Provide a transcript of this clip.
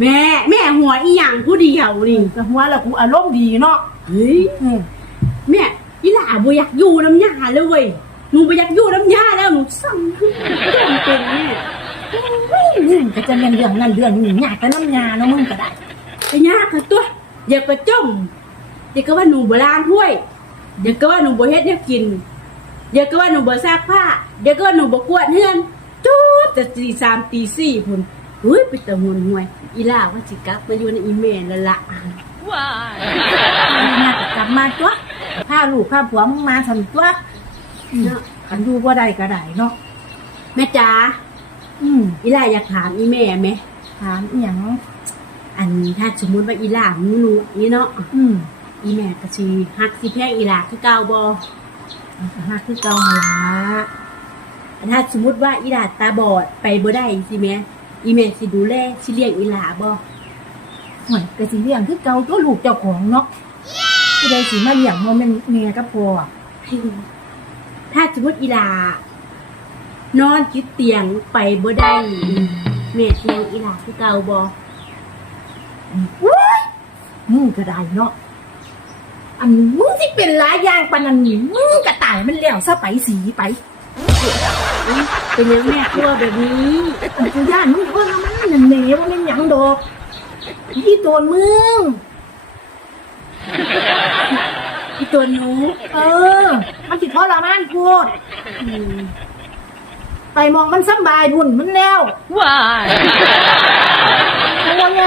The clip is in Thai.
แม่ แม่หัวอีหยังผู้เดียวนี่แต่หัวแล้วกูอารมณ์ดีเนาะเฮ้ยอืมแม่อีหล่าบ่อยากอยู่น้ำยาเลยเว้ยหนูบ่อยากอยู่น้ำยาแล้วหนูสั่งคือจมเป็นแม่เฮ้ยมึงก็จะเป็นเรื่องนั้นเรื่องนี้ยากแต่น้ำยาเนาะมึงก็ได้ไปยากกันตัวอย่าไปจมอย่าก็ว่าหนูบ่ล้างถ้วยอย่าก็ว่าหนูบ่เฮ็ดเนี่ยกินอย่าก็ว่าหนูบ่ซักผ้าอย่าก็ว่าหนูบ่กวาดเฮือนจุดแต่ตีสามตีสี่พุ่น เฮ้ยไปแต่หวนห่วย อีหล่าว่าสิกลับมาอยู่ในอีเมลแล้วล่ะยากกลับมาตัวพาลูกพาผัวมึงมาสันตัวอืมเนาะอันดูบ่ได้ก็ได้เนาะแม่จ๋าอืมอีหล่าอยากถามอีแม่ไหมถามอีหยังอันถ้าสมมุติว่าอีหล่าหนูรู้นี่เนาะอืมอีแม่ก็สิฮักสิแพงอีหล่าคือเก่าบ่มันก็หาคือเก่าหั่นล่ะอันถ้าสมมุติว่าอีหล่าตาบอดไปบ่ได้สิแม่ อีแม่สิดูแลสิเลี้ยงอีหล่าบ่หวยก็สิเลี้ยงคือเก่าตัวลูกเจ้าของเนาะผู้ใดสิมาเลี้ยงบ่แม่นแม่กับพ่ออะถ้าสมมุติอีหล่านอนติดเตียงไปบ่ได้แม่สิเลี้ยงอีหล่าคือเก่าบ่มึงก็ได้เนาะอันมึงที่เป็นหลายอย่างปานนั้นนี่มึงก็ตายมันแล้วซะไปสีไปอุ๊ย เป็นยังแม่กลัวแบบนี้อันกูย่านมึงเพิ่นเอามันนั่นแหนว่าแม่นหยังดอกอีโตนมึงอีตัวหนู เออ มันสิทรมานโพดอืมไปมองมันสำบายบุญมันแล้ว Why? เอาว่าไง